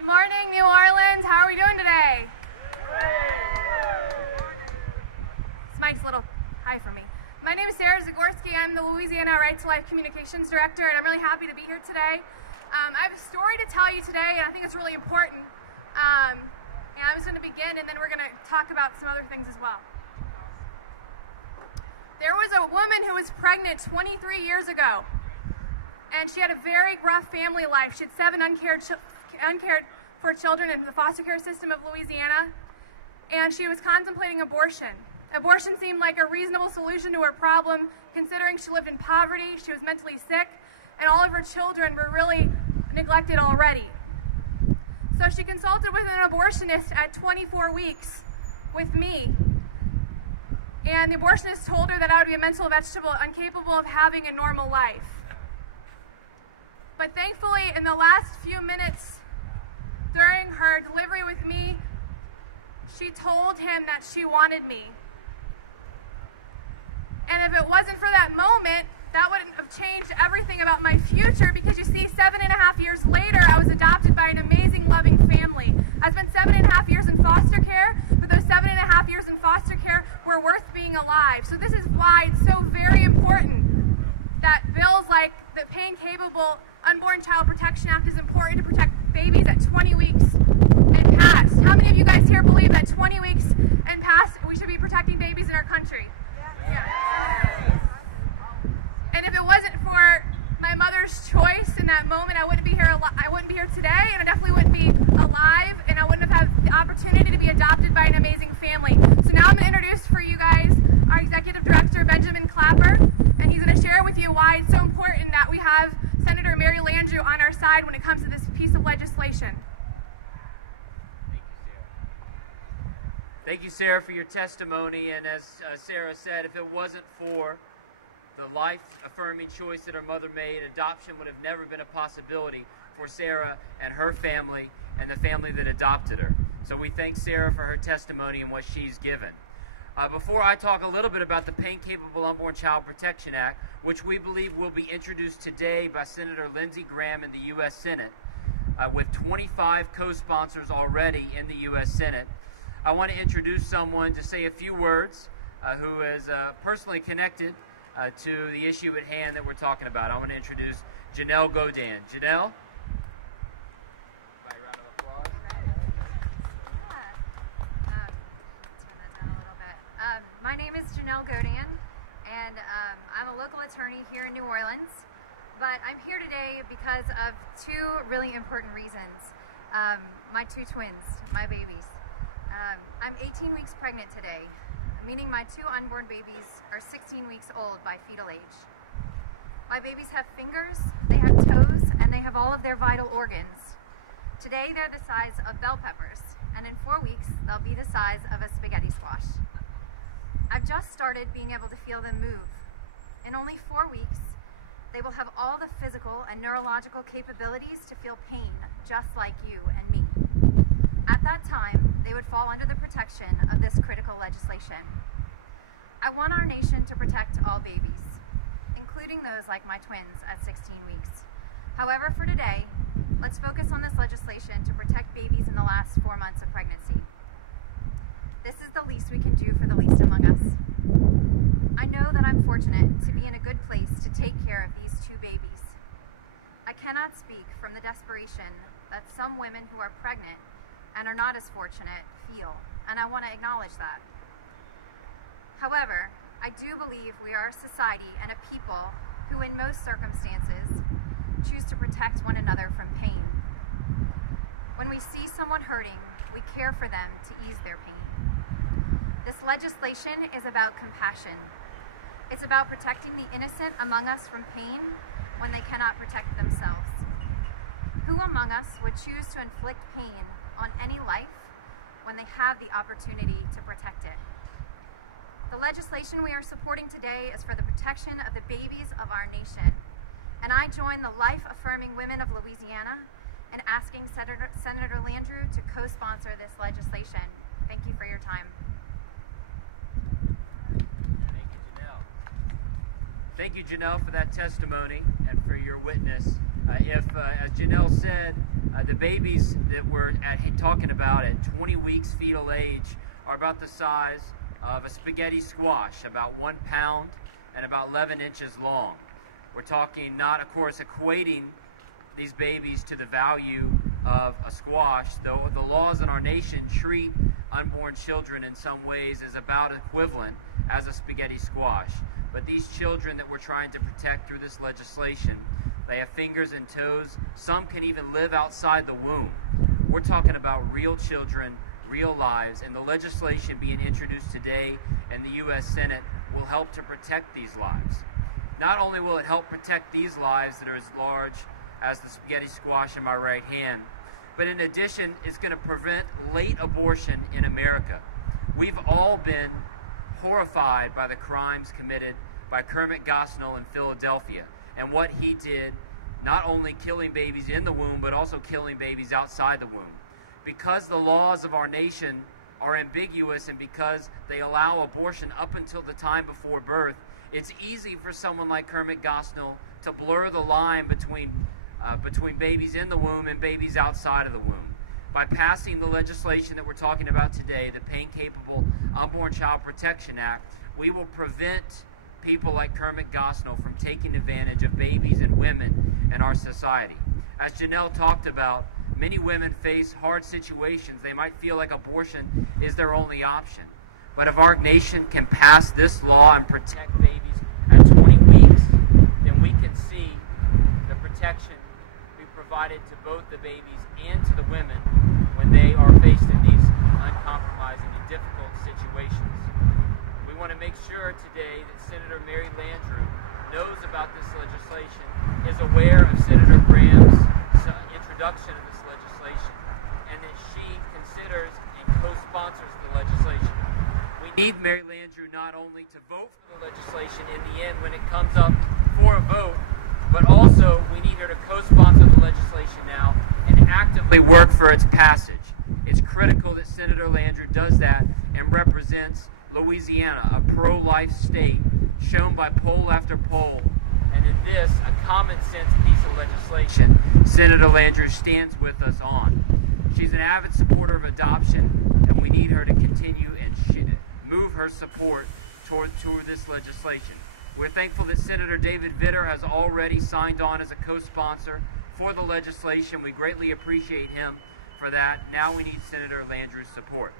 Good morning, New Orleans. How are we doing today? This mic's a little high for me. My name is Sarah Zagorski. I'm the Louisiana Right to Life Communications Director, and I'm really happy to be here today. I have a story to tell you today, and I think it's really important. And I'm just going to begin, and then we're going to talk about some other things as well. There was a woman who was pregnant 23 years ago, and she had a very rough family life. She had 7 uncared for children in the foster care system of Louisiana, and she was contemplating abortion. Abortion seemed like a reasonable solution to her problem, considering she lived in poverty, she was mentally sick, and all of her children were really neglected already. So she consulted with an abortionist at 24 weeks with me, and the abortionist told her that I would be a mental vegetable, incapable of having a normal life. But thankfully, in the last few minutes during her delivery with me, she told him that she wanted me. And if it wasn't for that moment, that wouldn't have changed everything about my future, because you see, 7.5 years later, I was adopted by an amazing, loving family. I spent 7.5 years in foster care, but those 7.5 years in foster care were worth being alive. So this is why it's so very important that bills like the Pain Capable Unborn Child Protection Act is important to protect babies at 20 weeks and past. How many of you guys here believe that 20 weeks and past we should be protecting babies in our country? Yeah. And if it wasn't for my mother's choice in that moment, I wouldn't be here. I wouldn't be here today, and I definitely wouldn't be alive, and I wouldn't have had the opportunity to be adopted by an amazing family. So now I'm going to introduce for you guys our Executive Director, Benjamin Clapper, and he's going to share with you why it's so important that we have Senator Mary Landrieu on our side when it comes to this piece of legislation. Thank you, Sarah, for your testimony. And as Sarah said, if it wasn't for the life-affirming choice that her mother made, adoption would have never been a possibility for Sarah and her family and the family that adopted her. So we thank Sarah for her testimony and what she's given. Before I talk a little bit about the Pain Capable Unborn Child Protection Act, which we believe will be introduced today by Senator Lindsey Graham in the U.S. Senate, with 25 co-sponsors already in the U.S. Senate, I want to introduce someone to say a few words who is personally connected to the issue at hand that we're talking about. I want to introduce Janelle Godin. Janelle? My name is Janelle Godin, and I'm a local attorney here in New Orleans, but I'm here today because of 2 really important reasons. My 2 twins, my babies. I'm 18 weeks pregnant today, meaning my 2 unborn babies are 16 weeks old by fetal age. My babies have fingers, they have toes, and they have all of their vital organs. Today they're the size of bell peppers, and in 4 weeks they'll be the size of a spaghetti squash. I've just started being able to feel them move. In only 4 weeks, they will have all the physical and neurological capabilities to feel pain, just like you and me. At that time, they would fall under the protection of this critical legislation. I want our nation to protect all babies, including those like my twins at 16 weeks. However, for today, let's focus on this legislation to protect babies in the last 4 months of pregnancy. This is the least we can do for the least among us. I know that I'm fortunate to be in a good place to take care of these 2 babies. I cannot speak from the desperation that some women who are pregnant and are not as fortunate feel, and I want to acknowledge that. However, I do believe we are a society and a people who, in most circumstances, choose to protect one another from pain. When we see someone hurting, we care for them to ease their pain. This legislation is about compassion. It's about protecting the innocent among us from pain when they cannot protect themselves. Who among us would choose to inflict pain on any life when they have the opportunity to protect it? The legislation we are supporting today is for the protection of the babies of our nation, and I join the life-affirming women of Louisiana in asking Senator Landrieu to co-sponsor this legislation. Thank you for your time. Thank you, Janelle, for that testimony and for your witness. As Janelle said, The babies that we're talking about at 20 weeks fetal age are about the size of a spaghetti squash, about 1 pound and about 11 inches long. We're talking not, of course, equating these babies to the value of a squash, though the laws in our nation treat unborn children in some ways as about equivalent as a spaghetti squash. But these children that we're trying to protect through this legislation, they have fingers and toes. Some can even live outside the womb. We're talking about real children, real lives, and the legislation being introduced today in the U.S. Senate will help to protect these lives. Not only will it help protect these lives that are as large as the spaghetti squash in my right hand, but in addition, it's going to prevent late abortion in America. We've all been horrified by the crimes committed by Kermit Gosnell in Philadelphia and what he did, not only killing babies in the womb, but also killing babies outside the womb. Because the laws of our nation are ambiguous and because they allow abortion up until the time before birth, it's easy for someone like Kermit Gosnell to blur the line between babies in the womb and babies outside of the womb. By passing the legislation that we're talking about today, the Pain Capable Unborn Child Protection Act, we will prevent people like Kermit Gosnell from taking advantage of babies and women in our society. As Janelle talked about, many women face hard situations. They might feel like abortion is their only option. But if our nation can pass this law and protect babies at 20 weeks, then we can see the protection be provided to both the babies and to the women when they are faced in these uncompromising and difficult situations. We want to make sure today that Senator Mary Landrieu knows about this legislation, is aware of Senator Graham's introduction of this legislation, and that she considers and co-sponsors the legislation. We need Mary Landrieu not only to vote for the legislation in the end when it comes up for a vote, but also we need her to co-sponsor the legislation now and actively work for its passage. It's critical that Senator Landrieu does that and represents Louisiana, a pro-life state, shown by poll after poll. And in this, a common sense piece of legislation, Senator Landrieu stands with us on. She's an avid supporter of adoption, and we need her to continue and move her support toward this legislation. We're thankful that Senator David Vitter has already signed on as a co-sponsor for the legislation. We greatly appreciate him for that. Now we need Senator Landrieu's support.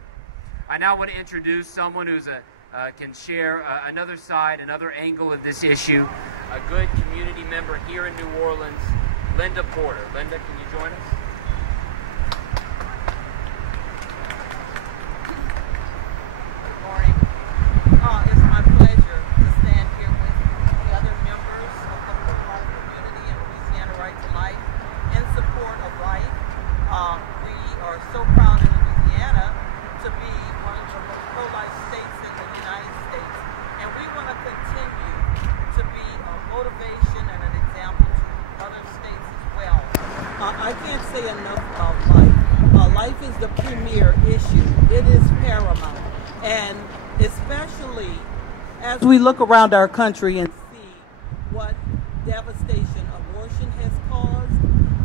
I now want to introduce someone who's can share another side, another angle of this issue, a good community member here in New Orleans, Linda Porter. Linda, can you join us? Good morning. It's my pleasure to stand here with the other members of the pro-life community and Louisiana Right to Life in support of life. We are so proud in Louisiana to be one of the most pro-life states in the United States, and we want to continue to be a motivation and an example to other states as well. I can't say enough about life. Life is the premier issue. It is paramount, and especially as we look around our country and see what devastation abortion has caused,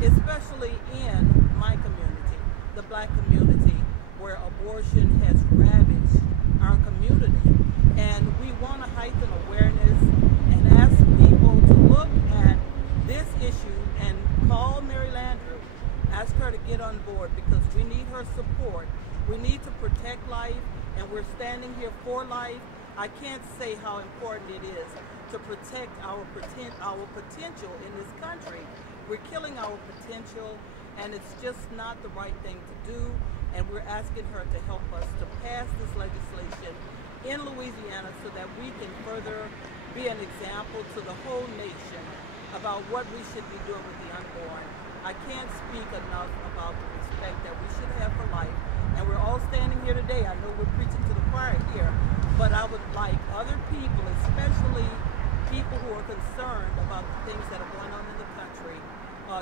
especially in my community, the Black community, where abortion has ravaged our community. And we want to heighten awareness and ask people to look at this issue and call Mary Landrieu, ask her to get on board, because we need her support. We need to protect life, and we're standing here for life. I can't say how important it is to protect our potential in this country. We're killing our potential, and it's just not the right thing to do. And we're asking her to help us to pass this legislation in Louisiana so that we can further be an example to the whole nation about what we should be doing with the unborn. I can't speak enough about the respect that we should have for life. And we're all standing here today. I know we're preaching to the choir here, but I would like other people, especially people who are concerned about the things that are going on in the country,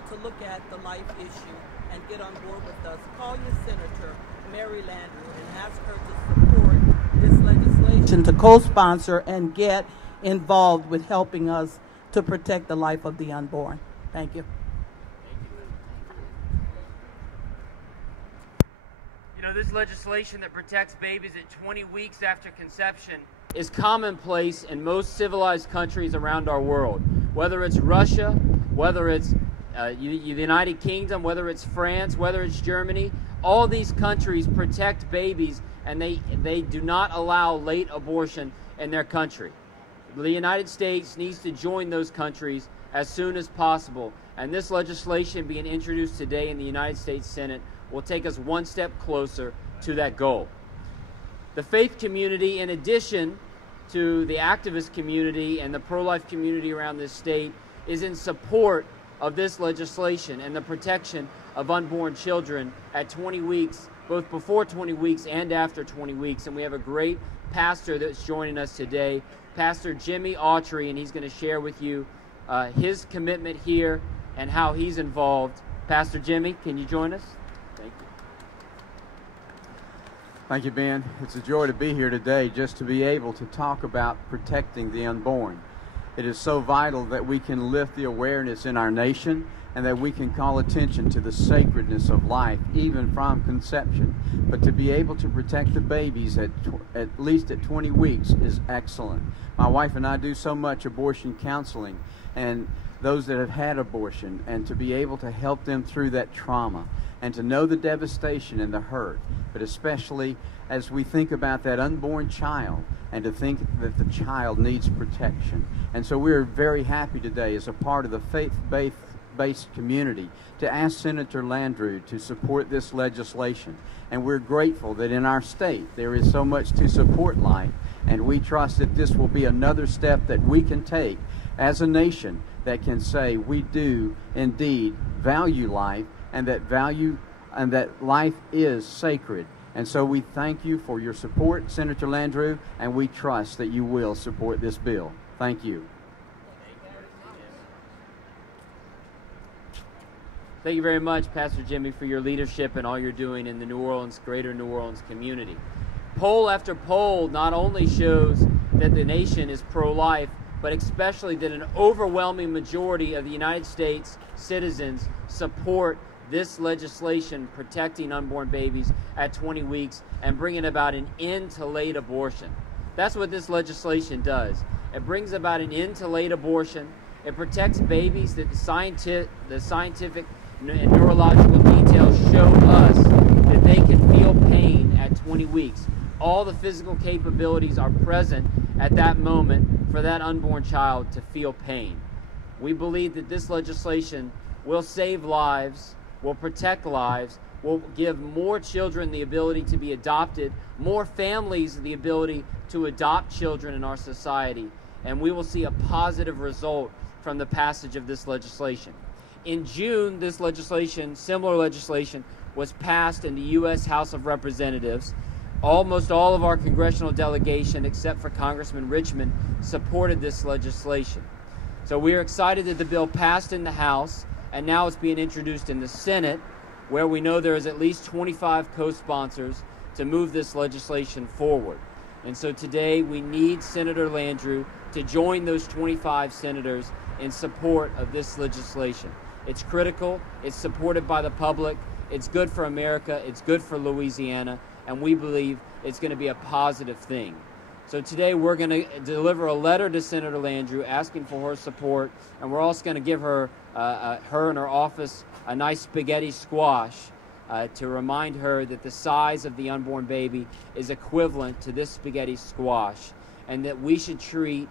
to look at the life issue and get on board with us. Call your Senator, Mary Landrieu, and ask her to support this legislation, to co-sponsor and get involved with helping us to protect the life of the unborn. Thank you. know, this legislation that protects babies at 20 weeks after conception is commonplace in most civilized countries around our world. Whether it's Russia, whether it's the United Kingdom, whether it's France, whether it's Germany, all these countries protect babies, and they do not allow late abortion in their country. The United States needs to join those countries as soon as possible, and this legislation being introduced today in the United States Senate will take us one step closer to that goal. The faith community, in addition to the activist community and the pro-life community around this state, is in support of this legislation and the protection of unborn children at 20 weeks, both before 20 weeks and after 20 weeks. And we have a great pastor that's joining us today, Pastor Jimmy Autry, and he's going to share with you his commitment here and how he's involved. Pastor Jimmy, can you join us? Thank you. Thank you, Ben. It's a joy to be here today just to be able to talk about protecting the unborn. It is so vital that we can lift the awareness in our nation and that we can call attention to the sacredness of life, even from conception. But to be able to protect the babies at least at 20 weeks is excellent. My wife and I do so much abortion counseling and those that have had abortion, and to be able to help them through that trauma and to know the devastation and the hurt, but especially as we think about that unborn child and to think that the child needs protection. And so we're very happy today as a part of the faith-based community to ask Senator Landrieu to support this legislation. And we're grateful that in our state there is so much to support life, and we trust that this will be another step that we can take as a nation that can say we do indeed value life, and that life is sacred. And so we thank you for your support, Senator Landrieu, and we trust that you will support this bill. Thank you. Thank you very much, Pastor Jimmy, for your leadership and all you're doing in the greater New Orleans community. Poll after poll not only shows that the nation is pro-life, but especially that an overwhelming majority of the United States citizens support this legislation protecting unborn babies at 20 weeks and bringing about an end to late abortion. That's what this legislation does. It brings about an end to late abortion. It protects babies that the scientific and neurological details show us that they can feel pain at 20 weeks. All the physical capabilities are present at that moment for that unborn child to feel pain. We believe that this legislation will save lives, will protect lives, will give more children the ability to be adopted, more families the ability to adopt children in our society, and we will see a positive result from the passage of this legislation. In June, this legislation, similar legislation, was passed in the U.S. House of Representatives. Almost all of our congressional delegation, except for Congressman Richmond, supported this legislation. So we are excited that the bill passed in the House, and now it's being introduced in the Senate, where we know there is at least 25 co-sponsors to move this legislation forward. And so today we need Senator Landrieu to join those 25 senators in support of this legislation. It's critical, it's supported by the public, it's good for America, it's good for Louisiana, and we believe it's going to be a positive thing. So today we're going to deliver a letter to Senator Landrieu asking for her support, and we're also going to give her, her and her office, a nice spaghetti squash to remind her that the size of the unborn baby is equivalent to this spaghetti squash, and that we should treat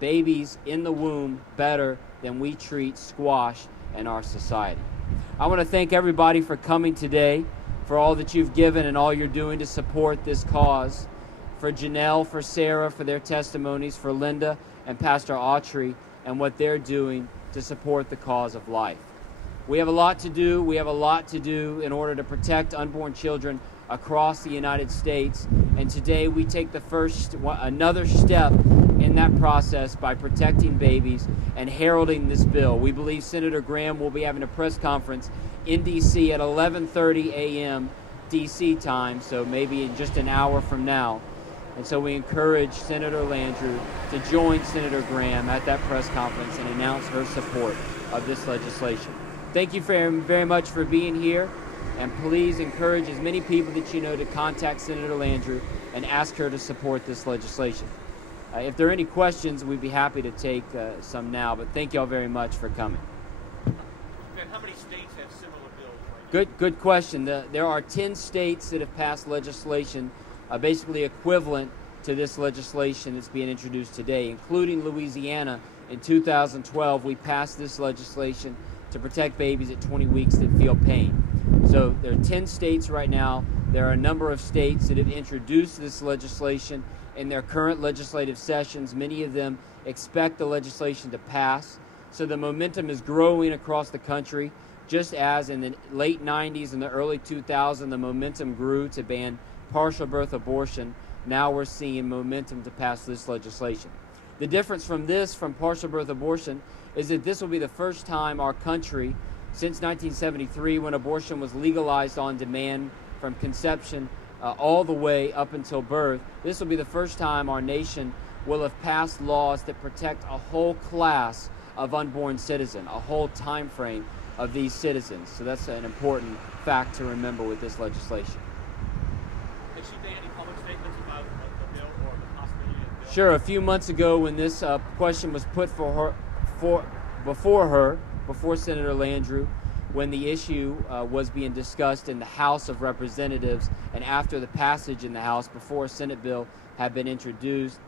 babies in the womb better than we treat squash in our society. I want to thank everybody for coming today, for all that you've given and all you're doing to support this cause. For Janelle, for Sarah, for their testimonies, for Linda and Pastor Autry and what they're doing to support the cause of life. We have a lot to do. We have a lot to do in order to protect unborn children across the United States. And today we take another step in that process by protecting babies and heralding this bill. We believe Senator Graham will be having a press conference in D.C. at 11:30 a.m. D.C. time, so maybe in just an hour from now. And so we encourage Senator Landrieu to join Senator Graham at that press conference and announce her support of this legislation. Thank you very much for being here. And please encourage as many people that you know to contact Senator Landrieu and ask her to support this legislation. If there are any questions, we'd be happy to take some now, but thank you all very much for coming. And how many states have similar bills right now? Good question. There are 10 states that have passed legislation basically equivalent to this legislation that's being introduced today, including Louisiana. In 2012, we passed this legislation to protect babies at 20 weeks that feel pain. So there are 10 states right now. There are a number of states that have introduced this legislation in their current legislative sessions. Many of them expect the legislation to pass. So the momentum is growing across the country, just as in the late 90s and the early 2000s, the momentum grew to ban partial birth abortion. Now we're seeing momentum to pass this legislation. The difference from partial birth abortion, is that this will be the first time our country, since 1973, when abortion was legalized on demand from conception all the way up until birth, this will be the first time our nation will have passed laws that protect a whole class of unborn citizens, a whole time frame of these citizens. So that's an important fact to remember with this legislation. Has she made any public statements about the bill or the possibility of the bill? Sure. A few months ago, when this question was put before Senator Landrieu, when the issue was being discussed in the House of Representatives and after the passage in the House, before a Senate bill had been introduced,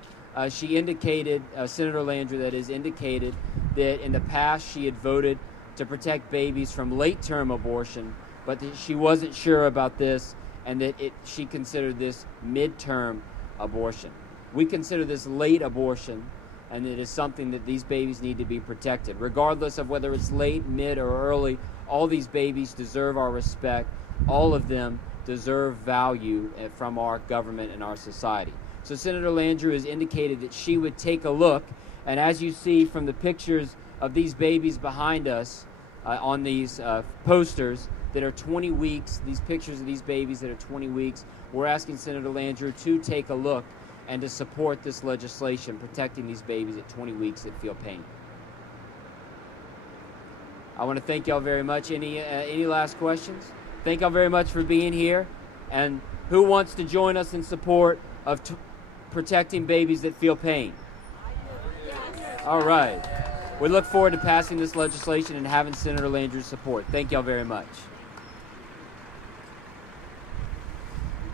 she indicated, Senator Landrieu that is, indicated that in the past she had voted to protect babies from late-term abortion, but that she wasn't sure about this and that she considered this mid-term abortion. We consider this late abortion, and it is something that these babies need to be protected. Regardless of whether it's late, mid, or early, all these babies deserve our respect. All of them deserve value from our government and our society. So Senator Landrieu has indicated that she would take a look, and as you see from the pictures of these babies behind us on these posters that are 20 weeks, these pictures of these babies that are 20 weeks, we're asking Senator Landrieu to take a look and to support this legislation protecting these babies at 20 weeks that feel pain. I want to thank y'all very much. Any last questions? Thank y'all very much for being here. And who wants to join us in support of protecting babies that feel pain? All right. We look forward to passing this legislation and having Senator Landrieu's support. Thank y'all very much.